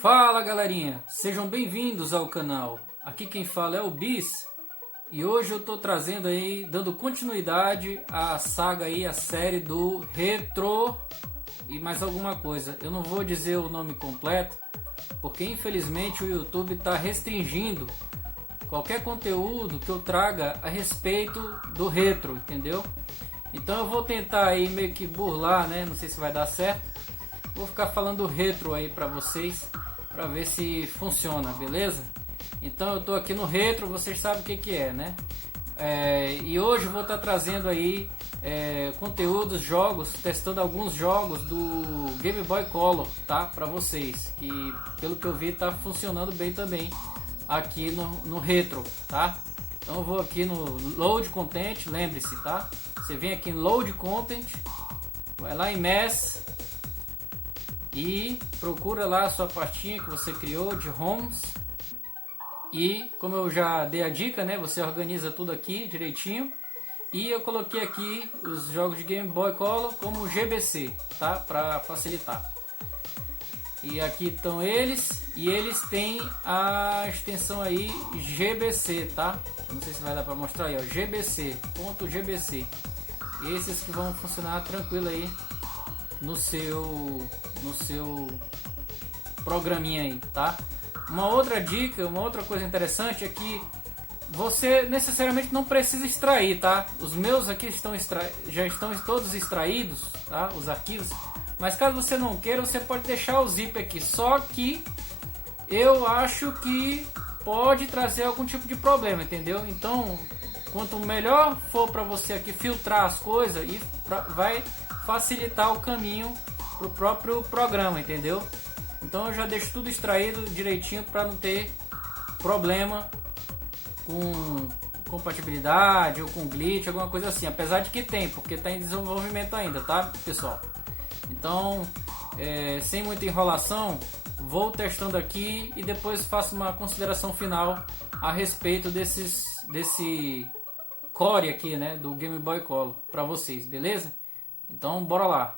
Fala galerinha, sejam bem-vindos ao canal. Aqui quem fala é o Bis e hoje eu tô trazendo aí, dando continuidade à saga aí, a série do Retro e mais alguma coisa. Eu não vou dizer o nome completo porque infelizmente o YouTube está restringindo qualquer conteúdo que eu traga a respeito do retro, entendeu? Então eu vou tentar aí meio que burlar, né? Não sei se vai dar certo. Vou ficar falando retro aí pra vocês, pra ver se funciona, beleza? Então eu tô aqui no retro, vocês sabem o que é, né? E hoje eu vou estar trazendo aí conteúdos, jogos, testando alguns jogos do Game Boy Color, tá? Pra vocês, que pelo que eu vi tá funcionando bem também aqui no retro, tá? Então eu vou aqui no Load Content, lembre-se, tá? Você vem aqui em Load Content, vai lá em Mass e procura lá a sua pastinha que você criou de ROMs. E como eu já dei a dica, né? Você organiza tudo aqui direitinho. E eu coloquei aqui os jogos de Game Boy Color como GBC, tá? Para facilitar. E aqui estão eles. E eles têm a extensão aí GBC, tá? Não sei se vai dar para mostrar aí, ó. GBC.gbc. Esses que vão funcionar tranquilo aí no seu programinha aí, tá? Uma outra dica, uma outra coisa interessante é que você necessariamente não precisa extrair, tá? Os meus aqui já estão todos extraídos, tá? Os arquivos. Mas caso você não queira, você pode deixar o zip aqui. Só que eu acho que pode trazer algum tipo de problema, entendeu? Então, quanto melhor for para você aqui filtrar as coisas, vai facilitar o caminho para o próprio programa, entendeu? Então eu já deixo tudo extraído direitinho para não ter problema com compatibilidade ou com glitch, alguma coisa assim. Apesar de que tem, porque está em desenvolvimento ainda, tá, pessoal? Então, sem muita enrolação, vou testando aqui e depois faço uma consideração final a respeito desse core aqui, né, do Game Boy Color para vocês, beleza? Então, bora lá.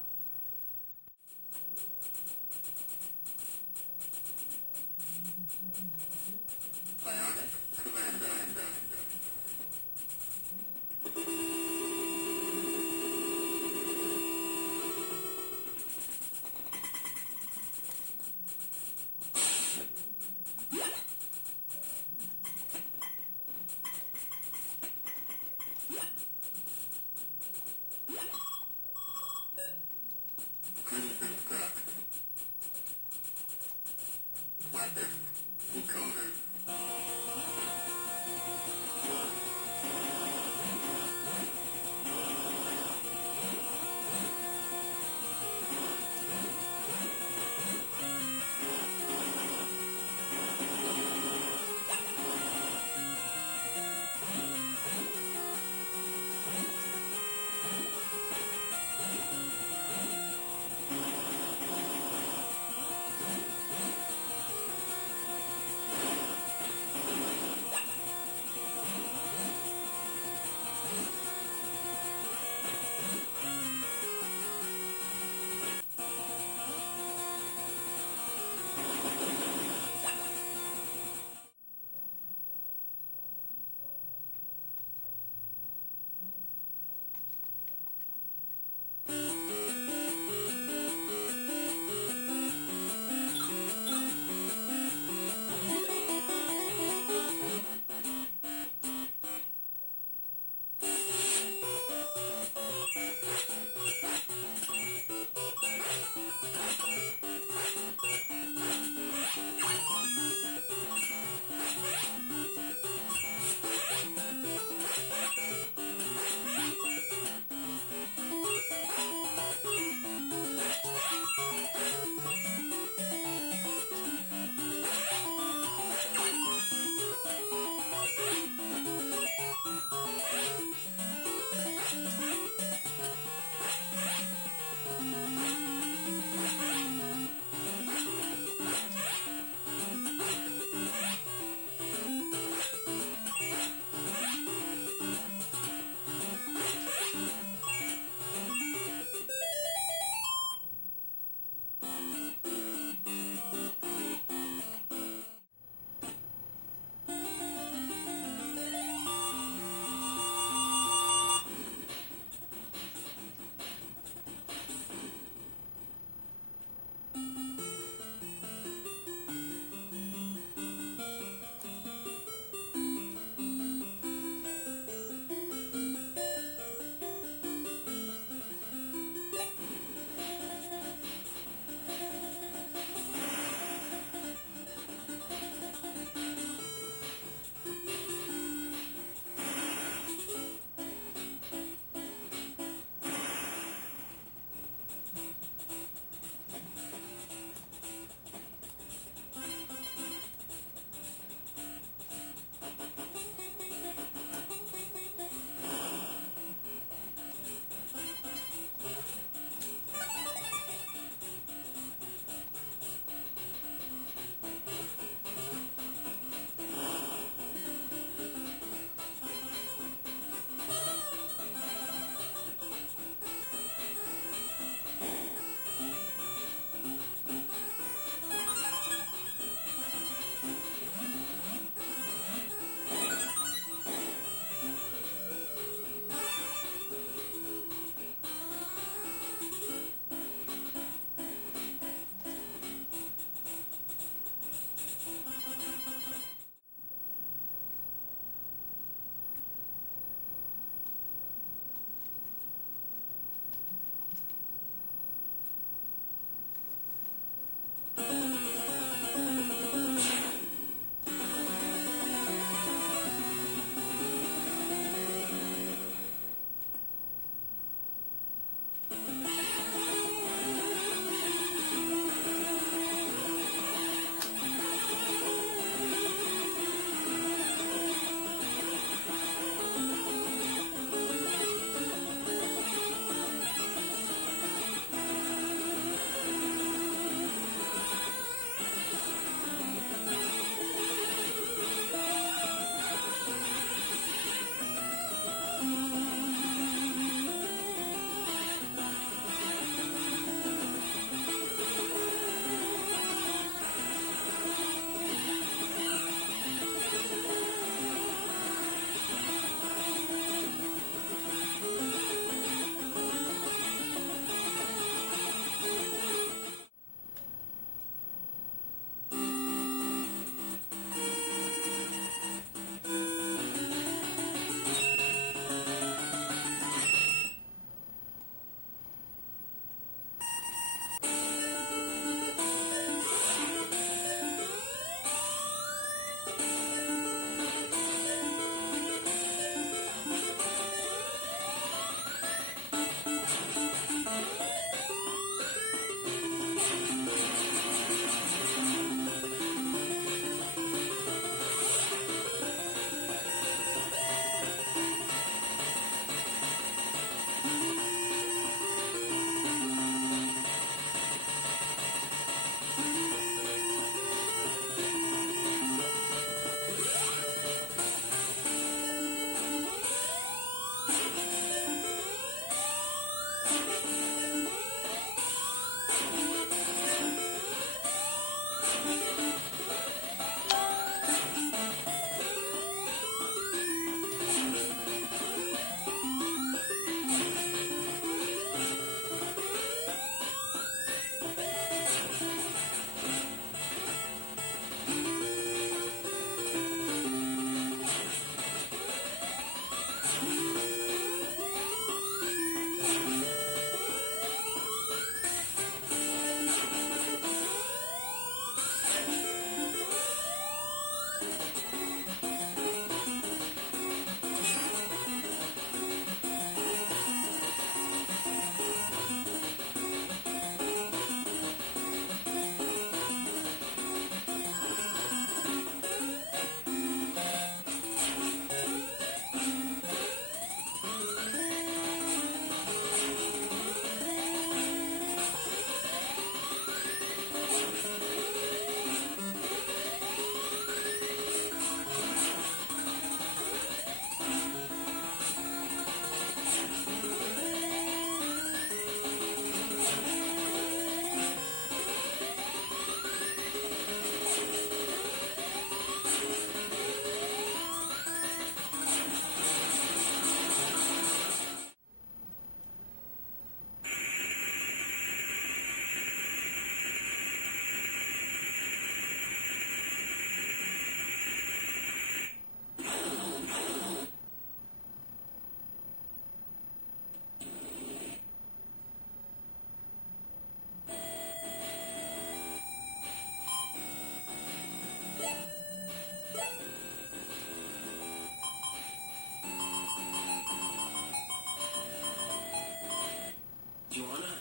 Joanna,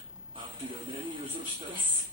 tidak ada yang user stress.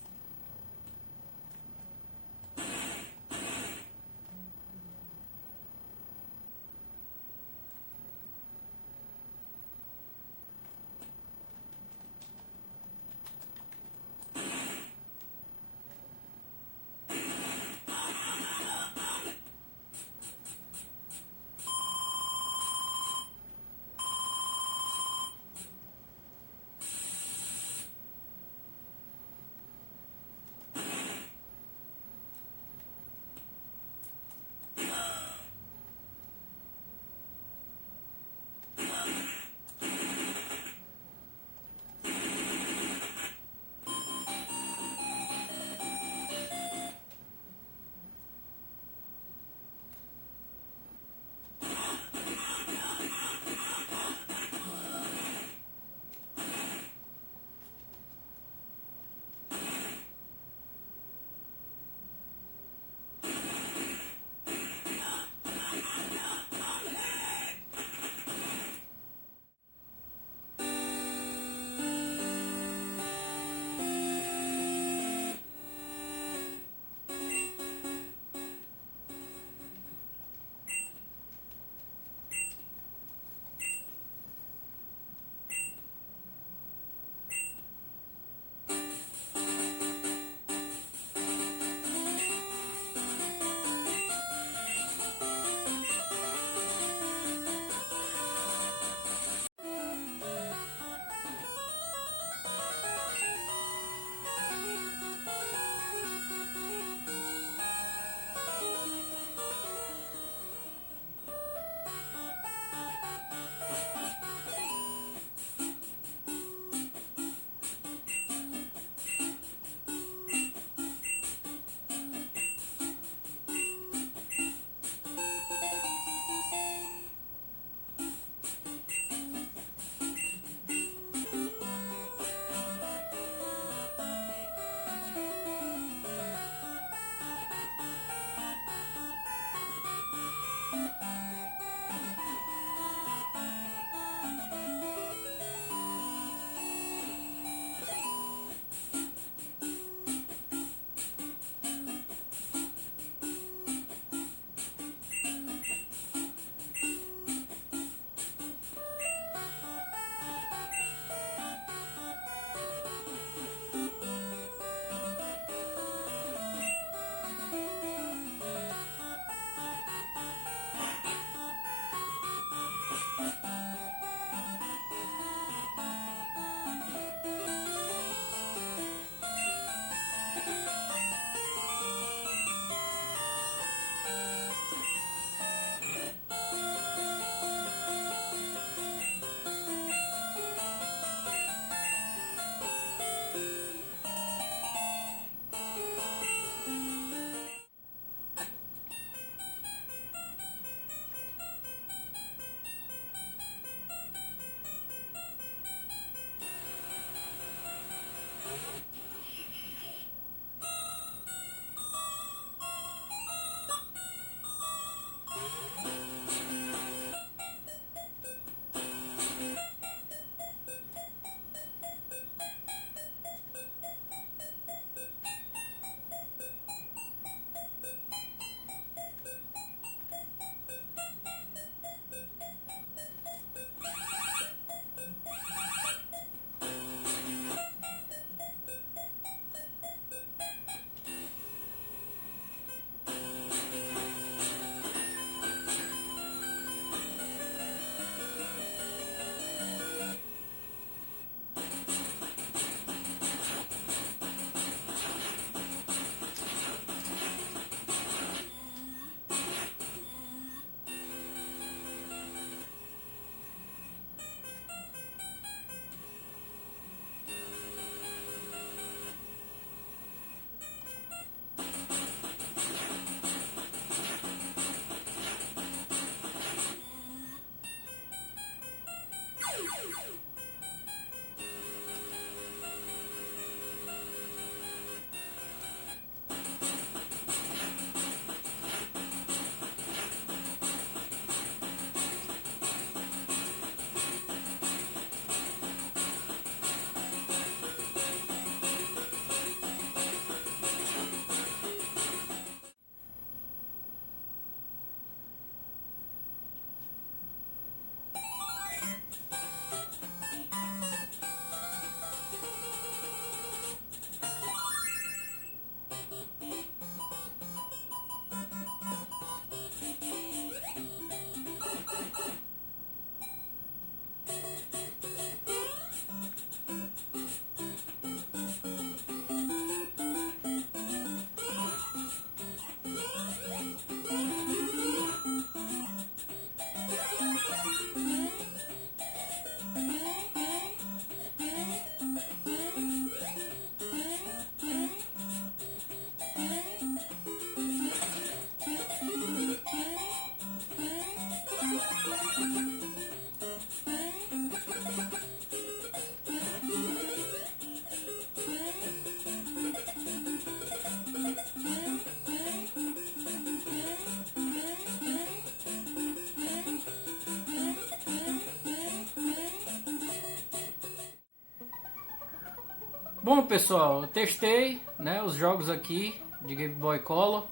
Bom pessoal, eu testei, né, os jogos aqui de Game Boy Color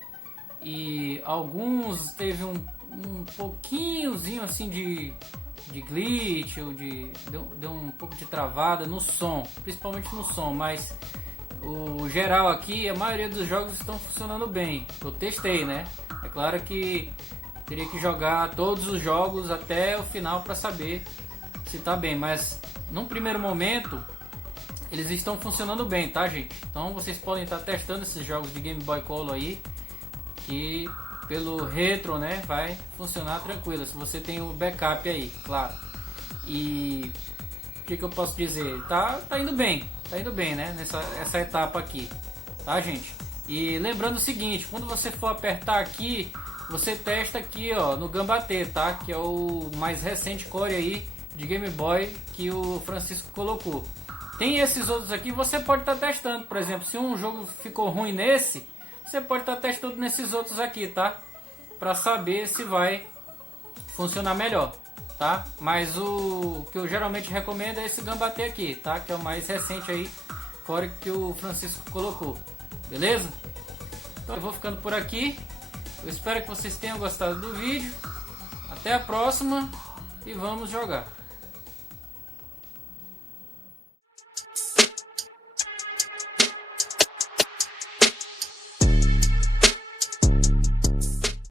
e alguns teve um pouquinhozinho assim de glitch ou deu um pouco de travada no som, principalmente no som, mas o geral aqui, a maioria dos jogos estão funcionando bem. Eu testei, né? É claro que teria que jogar todos os jogos até o final para saber se tá bem, mas num primeiro momento eles estão funcionando bem, tá, gente? Então vocês podem estar testando esses jogos de Game Boy Color aí, que pelo retro, né, vai funcionar tranquilo, se você tem o backup aí, claro. E o que eu posso dizer? Tá indo bem, né, essa etapa aqui, tá, gente? E lembrando o seguinte, quando você for apertar aqui, você testa aqui, ó, no Gambatê, tá? Que é o mais recente core aí de Game Boy que o Francisco colocou. Tem esses outros aqui, você pode estar testando, por exemplo, se um jogo ficou ruim nesse, você pode estar testando nesses outros aqui, tá? Para saber se vai funcionar melhor, tá? Mas o que eu geralmente recomendo é esse Gambatê aqui, tá? Que é o mais recente aí, core que o Francisco colocou, beleza? Então eu vou ficando por aqui. Eu espero que vocês tenham gostado do vídeo. Até a próxima e vamos jogar.